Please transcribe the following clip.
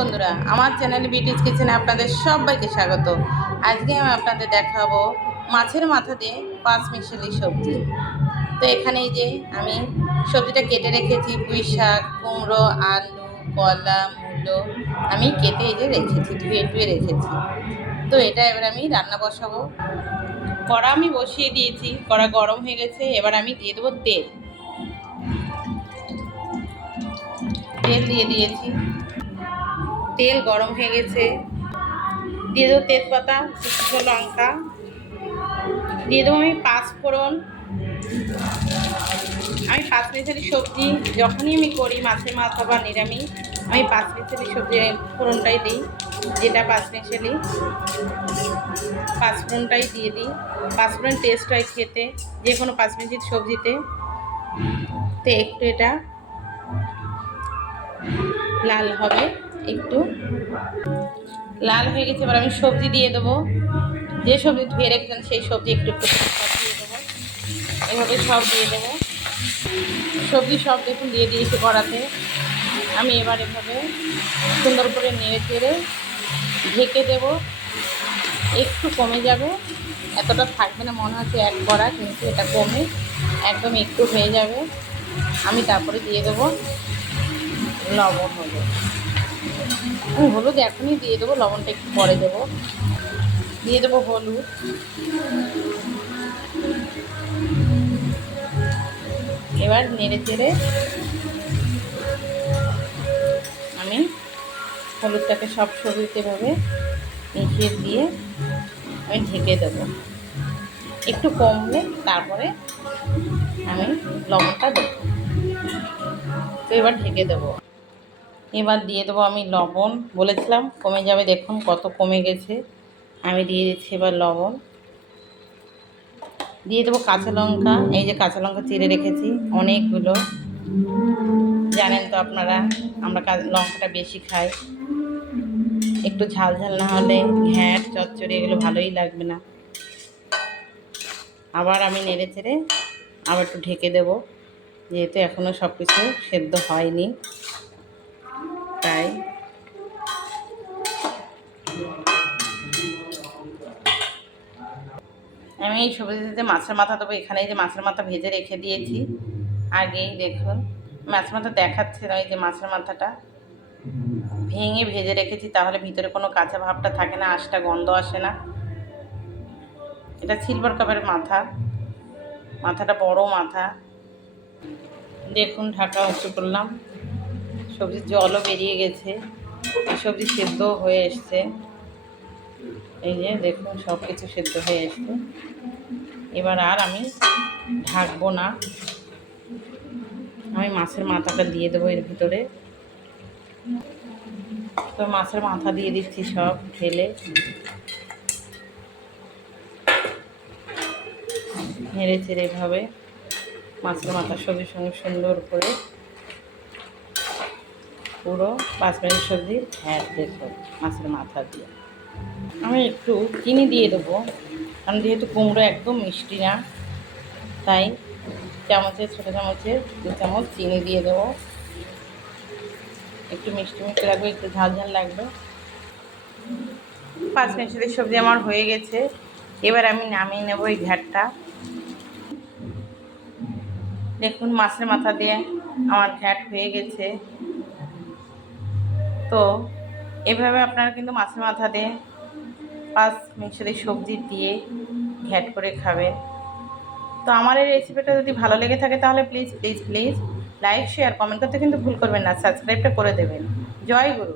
বন্ধুরা, আমার চ্যানেল বিটিজ কিচেনে আপনাদের সবাইকে স্বাগত। আজকে আমি আপনাদের দেখাবো মাছের মাথা দিয়ে পাঁচমিশালি সবজি। তো এখানে এই যে আমি সবজিটা কেটে রেখেছি, পুঁই শাক, কুমড়ো, আলু, কলা, মূলো আমি কেটে এই যে রেখেছি, ধুয়ে রেখেছি। তো এটা এবার আমি রান্না বসাবো। কড়া আমি বসিয়ে দিয়েছি, কড়া গরম হয়ে গেছে। এবার আমি দিয়ে দেবো তেল। তেল দিয়ে দিয়েছি, তেল গরম হয়ে গেছে। দিয়ে দেবো তেজপাতা, শুকনো লঙ্কা, দিয়ে দেবো আমি পাঁচফোড়ন। আমি পাঁচমিশালি সবজি যখনই আমি করি, মাছের মাথা বা নিরামিষ, আমি পাঁচমিশালি সবজি ফোড়নটাই দিই। যেটা পাঁচমিশালি, পাঁচফোড়নটাই দিয়ে দিই। পাঁচফোড়ন টেস্ট হয় খেতে যে কোনো পাঁচমিশালি সবজিতে। তো একটু এটা লাল হবে, একটু লাল হয়ে গেছে। এবার আমি সবজি দিয়ে দেবো। যে সবজি ধুয়ে রেখেছেন সেই সবজি একটু একটু সব দিয়ে দেবো। এভাবে সব দিয়ে দেবো। সবজি সব দেখুন দিয়ে দিয়েছি কড়াতে। আমি এবার এভাবে সুন্দর করে নেড়ে চেড়ে ঢেকে দেব। একটু কমে যাবে, এতটা থাকবে না, মনে হচ্ছে এক কড়া, কিন্তু এটা কমে একদম একটু হয়ে যাবে। আমি তারপরে দিয়ে দেবো লবণ। আমি হলুদ এখনই দিয়ে দেবো, লবণটা একটু পরে দেবো। দিয়ে দেবো হলুদ। এবার নেড়ে চেড়ে আমি হলুদটাকে সব সবজিতে ভাবে মিশিয়ে দিয়ে আমি ঢেকে দেবো। একটু কমলে তারপরে আমি লবণটা দেবো। তো এবার ঢেকে দেবো। এবার দিয়ে দেবো আমি লবণ। বলেছিলাম কমে যাবে, দেখুন কত কমে গেছে। আমি দিয়ে দিচ্ছি এবার লবণ। দিয়ে দেবো কাঁচা লঙ্কা। এই যে কাঁচা লঙ্কা চিড়ে রেখেছি অনেকগুলো, জানেন তো আপনারা আমরা লঙ্কাটা বেশি খাই। একটু ঝাল ঝাল না হলে ঘ্যাঁট চচ্চড়ি এগুলো ভালোই লাগবে না। আবার আমি নেড়ে চেড়ে আবার একটু ঢেকে দেবো, যেহেতু এখনও সব কিছু সেদ্ধ হয়নি, তাই আমি এই সবজিতে মাছের মাথা দেবো। এখানে এই যে মাছের মাথা ভেজে রেখে দিয়েছি আগেই, দেখুন মাছের মাথা দেখাচ্ছে না। এই যে মাছের মাথাটা ভেঙে ভেজে রেখেছি, তাহলে ভিতরে কোনো কাঁচা ভাবটা থাকে না, আঁশটা গন্ধ আসে না। এটা সিলভার কাপের মাথা, মাথাটা বড় মাথা। দেখুন ঢাকা উঁচু করলাম, সবজির জলও বেরিয়ে গেছে, সবজি সেদ্ধ হয়ে এসছে। এই যে দেখুন সব কিছু সেদ্ধ হয়ে এসছে। এবার আর আমি ঢাকবো না, আমি মাছের মাথাটা দিয়ে দেবো এর ভিতরে। তো মাছের মাথা দিয়ে দিচ্ছি সব ঢেলে, নেড়ে চেড়ে এভাবে মাছের মাথা সবজির সঙ্গে সুন্দর করে পুরো পাঁচমিশালি সবজি। হ্যাঁ দেখুন মাছের মাথা দিয়ে আমি একটু চিনি দিয়ে দেবো, কারণ যেহেতু কুমড়ো একদম মিষ্টি না, তাই চামচের ছোটো চামচের 2 চামচ চিনি দিয়ে দেবো। একটু মিষ্টি মিষ্টি লাগবে, একটু ঝাল ঝাল লাগবে। পাঁচমিশালি সবজি আমার হয়ে গেছে। এবার আমি নামিয়ে নেব এই ঘ্যাটটা। দেখুন মাছের মাথা দিয়ে আমার ঘ্যাট হয়ে গেছে। তো এভাবে আপনারা কিন্তু মাছের মাথা দিয়ে পাঁচমিশালি সবজি দিয়ে ঘ্যাট করে খাবেন। তো আমার এই রেসিপিটা যদি ভালো লেগে থাকে তাহলে please please please like share comment করতে কিন্তু ভুল করবেন না, সাবস্ক্রাইবটা করে দেবেন। জয় গুরু।